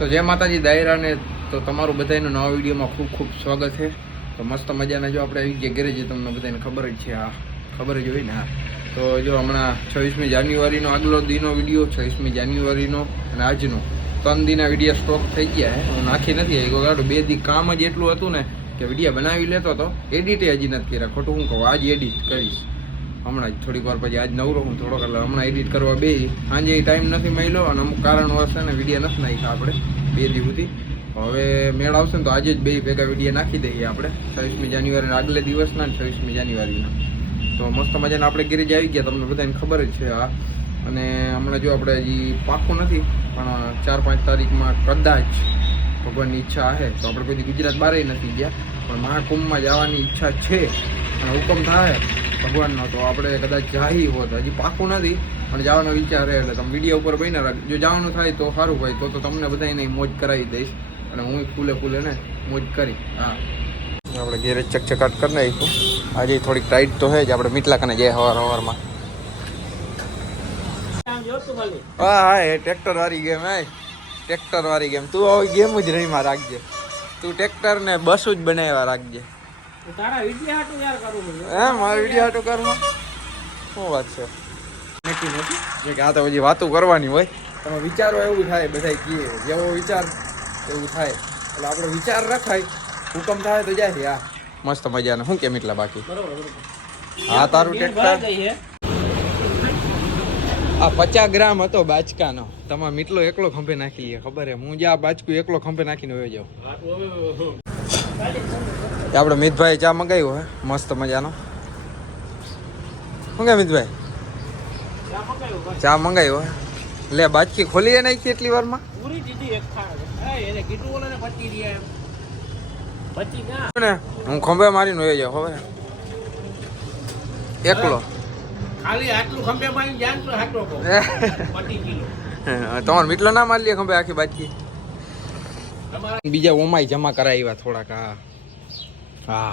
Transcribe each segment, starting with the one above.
તો જય માતાજી દાયરાને તો તમારું બધાનું નવા વિડીયોમાં ખૂબ ખૂબ સ્વાગત છે. તો મસ્ત મજાના જો આપણે આવી ગયા ઘરે જે તમને બધાને ખબર જ છે, આ ખબર જ હોય ને. હા, તો જો હમણાં 26મી જાન્યુઆરીનો આગલો દીનો વિડીયો, 26મી જાન્યુઆરીનો અને આજનો 3 દીના વિડીયો સ્ટોક થઈ ગયા છે. હું નાખી નથી આવી ગાડું, 2 દી કામ જ એટલું હતું ને કે વિડીયો બનાવી લેતો હતો, એડિટે હજી નથી કર્યા. ખોટું હું કહું, આજ એડિટ કરીશ હમણાં જ થોડીક વાર પછી. આજ નવરો હું થોડોક, એટલે હમણાં એડિટ કરવા બે સાંજે ટાઈમ નથી મળ્યો અને અમુક કારણવશ છે ને વિડીયો નથી નાખ્યા આપણે 2 દી સુધી. હવે મેળ આવશે ને તો આજે જ 2 ભેગા વિડીયો નાખી દઈએ આપણે 26મી જાન્યુઆરીના આગલે દિવસના ને 26મી જાન્યુઆરીના. તો મસ્ત મજાના આપણે ઘરે જ આવી ગયા, તમને બધાને ખબર જ છે. આ અને હમણાં જો આપણે હજી પાક્કું નથી પણ 4-5 તારીખમાં કદાચ ભગવાનની ઈચ્છા છે તો આપણે કોઈ ગુજરાત બહાર નથી ગયા, પણ મહાકુંભમાં જવાની ઈચ્છા છે અને હુકમ થાય ભગવાનનો તો આપણે કદાચ જાહી હોત. હજી પાક્કું નથી પણ જવાનો વિચાર છે, એટલે તમે વિડીયો ઉપર બન્યા રાખજો. જો જવાનું થાય તો સારું ભાઈ, તો તમને બધાને મોજ કરાવી દઈશ અને હું ફૂલે ને મોજ કરી. હા, આપણે ઘેરે ચકચકાટ કરી નાખીશું. આજે થોડીક ટાઈટ તો છે જ, આપણે મીટલા કને જાય સવારમાં. હા હા, એ ટ્રેક્ટર વાળી ગેમ, હે ટ્રેક્ટર વાળી ગેમ. તું હવે ગેમ જ રહીમાં રાખજે, તું ટ્રેક્ટર ને બસ જ બનાવ્યા રાખજે. તારા વિડિયો હાટુ યાર કરું છું. હે મારા વિડિયો હાટુ કરું? શું વાત છે? નથી કે આ તો હજી વાતો કરવાની હોય. તમે વિચારો એવું થાય, બધા કીએ જેવો વિચાર એવું થાય, એટલે આપણે વિચાર રખાય, હુકમ થાય તો જાય. હા, મસ્ત મજાનું. શું કેમ એટલા બાકી? હા, તારું ટ્રેક્ટર આ 50 ગ્રામ હતો બાચકાનો. તમારે મીટલો એકલો ખંભે નાખી લે, ખબર હે? હું જ્યાં બાચકું એકલો ખંભે નાખીને વયો જાઉં. આપણે મિતભાઈ ચા મંગાવ્યો હે મસ્ત મજાનો. શું કે મિતભાઈ? ચા મંગાવ્યો હે. લે બાચકી ખોલી એ નાખી એટલી વારમાં પૂરી દીધી એક ખાણ. એને કીધું ઓલાને 25 રહ્યા એમ 25 ને હું ખંભે મારીને વયો જાઉં, ખબર એકલો. ખાલી આટલું ખંભે મારી જાન તો હાટો કો 25 કિલો. તમારે મીટલો ના મારી લે ખંભે આખી બાચકી. બીજા ઓમાય જમા કરાવ્યા થોડાક. હા હા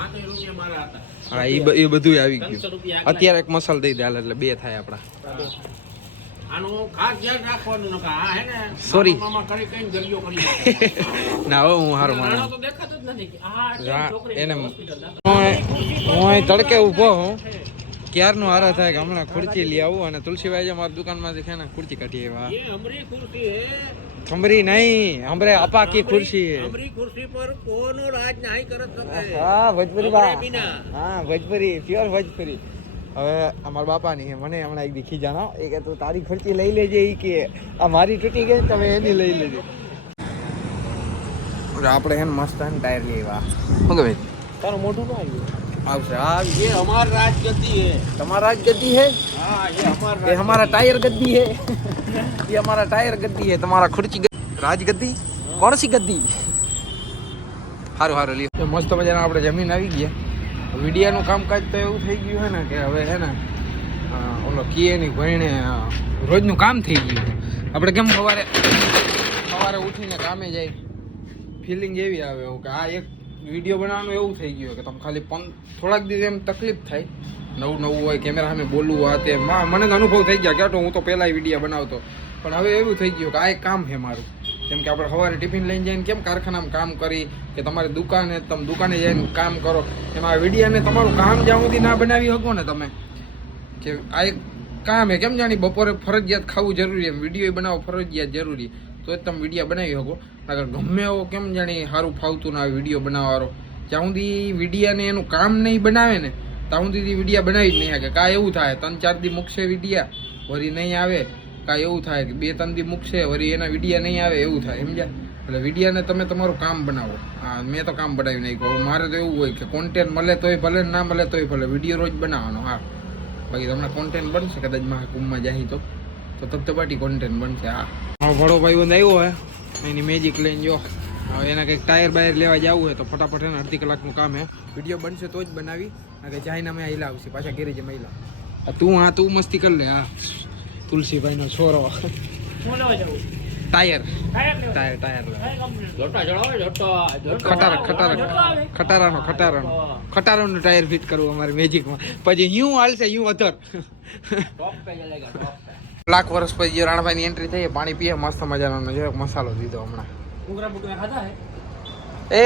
હા, એ બધું આવી ગયું. અત્યારે એક મસાલ દઈ દે એટલે 2 થાય આપડા. આનો ખાસ ધ્યાન રાખવાનું નકા આ હે ને સોરી મામા કરી કઈ ગરિયો કરી ના હવે હું હારો માનો તો દેખાતો જ નથી કે આ છોકરી એને હું તડકે ઊભો હું ક્યારનું હારા થાય કે હમણાં ખુરચી લઈ આવું. અને તુલસીભાઈ મારી દુકાનમાંથી છે ને ખુરચી કાઢી આવ્યા. ये हमरी कुर्सी है, ખંભરી નહીં, હમરે આપા કી ખુરશી હે. हमरी कुर्सी पर कोनो राज नहीं करत सके. હા ભોજપુરી બા. बिना હા ભોજપુરી, પ્યોર ભોજપુરી. હવે અમારા બાપાની મને હમણાં એક દીખી જાણો એ કે તું તારી ખુરચી લઈ લેજે, એ કે આ મારી તૂટી ગઈ તમે એની લઈ લેજે. આપણે હે મસ્ત હે ટાયર લેવા. શું કે ભાઈ तारो मोटू ना आयो આવશે? હા, ये हमार राज गद्दी है. તમારા જ ગद्दी है? हां ये हमार ये हमारा टायर गद्दी है. ये हमारा टायर गद्दी है, तुम्हारा खुर्ची राज गद्दी. कौन सी गद्दी? हारो हारो ली. तो मस्त मजाना આપણે જમીન આવી ગયા. વિડિયાનું કામકાજ તો એવું થઈ ગયું છે ને કે હવે હે ને ઓલો કીએ ની ભણે રોજનું કામ થઈ ગયું. આપણે કેમ સવારે ઉઠીને કામે જાય, ફિલિંગ એવી આવે કે આ એક વિડીયો બનાવવાનું એવું થઈ ગયું કે તમે ખાલી થોડાક દિવસ એમ તકલીફ થાય, નવું હોય કેમેરા સામે બોલવું. આ તે મને અનુભવ થઈ ગયા કે હું તો પહેલાં વિડીયો બનાવતો, પણ હવે એવું થઈ ગયું કે આ એક કામ છે મારું. જેમ કે આપણે સવારે ટિફિન લઈને જઈને કેમ કારખાનામાં કામ કરી કે તમારી તમે દુકાને જઈને કામ કરો, એમાં આ વિડીયોને તમારું કામ જ્યાં સુધી ના બનાવી શકો ને તમે, કે આ એક કામ છે. કેમ જાણી બપોરે ફરજિયાત ખાવું જરૂરી, એમ વિડીયો બનાવો ફરજિયાત જરૂરી, તો જ તમે વિડીયો બનાવી શકો. આગળ ગમે એવો કેમ જાણી સારું ફાવતું ના વિડીયો બનાવવાનો, જ્યાં સુધી વિડીયાને એનું કામ નહીં બનાવે ને ત્યાં સુધી વિડીયો બનાવી જ નહીં શકે. કાં એવું થાય 3-4 દી મૂકશે વિડીયા વળી નહીં આવે, કાં એવું થાય કે 2-3 દી મૂકશે વળી એના વિડીયા નહીં આવે, એવું થાય. સમજ્યા? એટલે વિડીયાને તમે તમારું કામ બનાવો. હા, મેં તો કામ બનાવી નાખ્યું. મારે તો એવું હોય કે કોન્ટેન્ટ મળે તોય ભલે, ના મળે તોય ભલે, વિડીયો રોજ બનાવવાનો. હા, બાકી તમને કોન્ટેન્ટ બનશે કદાચ મહાકુંભમાં જાય તો તબતબાટી કોન્ટેન્ટ બનશે. હા, ભડો ભાઈ બંધ આવ્યો હે એની મેજિક લઈને. જો હવે એના કંઈક ટાયર બાયર લેવા જવું હોય તો ફટાફટ એને અડધી કલાકનું કામ હે. વિડીયો બનશે તો જ બનાવી, કે જાઈને અમે આઈલા આવશે પાછા ઘેરે જ મહિલા. તું મસ્તી કરી લે. હા, તુલસીભાઈનો છોરો ટાયર ખટારાનું ટાયર ફિટ કરવું અમારે મેજિકમાં. પછી યુ હાલશે યુ અધર. લાખ વર્ષ પછી રાણાભાઈની એન્ટ્રી થઈ, પાણી પીએ મસ્ત મજાનો મસાલો દીધો હમણાં. ઉંગરા બુકરા ખાધા હે એ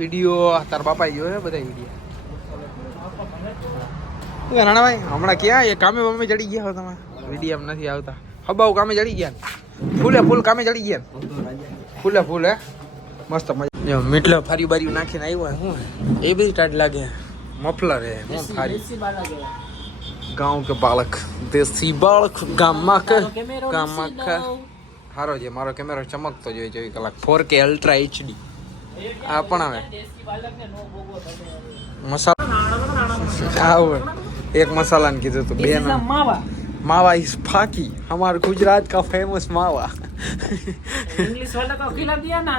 વિડીયો તાર બાપા જોયો હે બધા વિડીયો નાનાભાઈ હમણાં ક્યાં એ કામે બામે ચડી ગયા હો તમે વિડીયો નથી આવતા હબાઉ કામે ચડી ગયા ફૂલે ફૂલ કામે ચડી ગયા ફૂલે ફૂલ હે મસ્ત મજા મીઠલો ફારી બારી નાખીને આવ્યો હું એ બધી ટાઈટ લાગે મફલર હે હું ફારી ગાંવ કે બાળક દેશી બાળક ગામમાં હારો છે મારો કેમેરો ચમકતો જોઈએ 24 કલાક 4K અલ્ટ્રા HD આ પણ આવે મસાલા આવો એક મસાલા ને કીધું તું બે मावा इस फाकी हमारे गुजरात का फेमस मावा इंग्लिश वाला को खिला दिया ना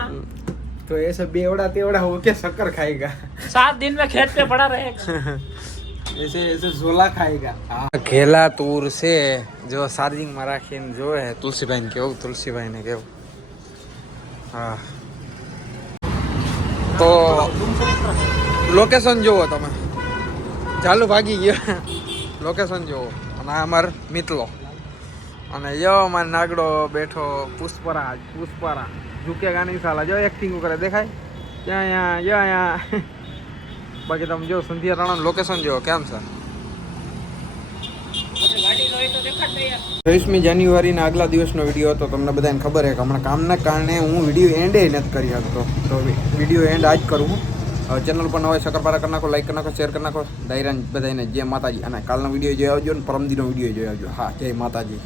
तो ऐसे बेवड़ा तेवड़ा हो के शक्कर खाएगा 7 दिन में खेत पे पड़ा रहेगा ऐसे ऐसे झोला खाएगा घेला तूर से जो चार्जिंग में રાખીને જો હે તુલસીભાઈ ને કેવું તુલસીભાઈ ને કેવું હા તો લોકેશન જોવો તમે ચાલુ ભાગી ગયો લોકેશન જોવો અને આ અમાર મિતલો અને યો અમાર નાગડો બેઠો પુષ્પરા ઝુકેગા નહીં સાલા જો એક્ટિંગ કરે દેખાય ત્યાં અહીંયા બાકી તમે જો સંધ્યા રાણા લોકેશન જો કેમ છે 23મી જાન્યુઆરીના આગલા દિવસનો વિડીયો હતો તમને બધાને ખબર છે કે હમણાં કામના કારણે હું વિડીયો એન્ડ નથી કરી શકતો તો વિડીયો એન્ડ આજ કરું હું ચેનલ પર નવા શકરપારા કરી નાખો લાઈક કરી નાખો શેર કરી નાખો ડાયરાન બધાને જય માતાજી અને કાલનો વિડીયો જોઈ આવજો ને પરમદીનો વિડીયો જોઈ આવજો હા જય માતાજી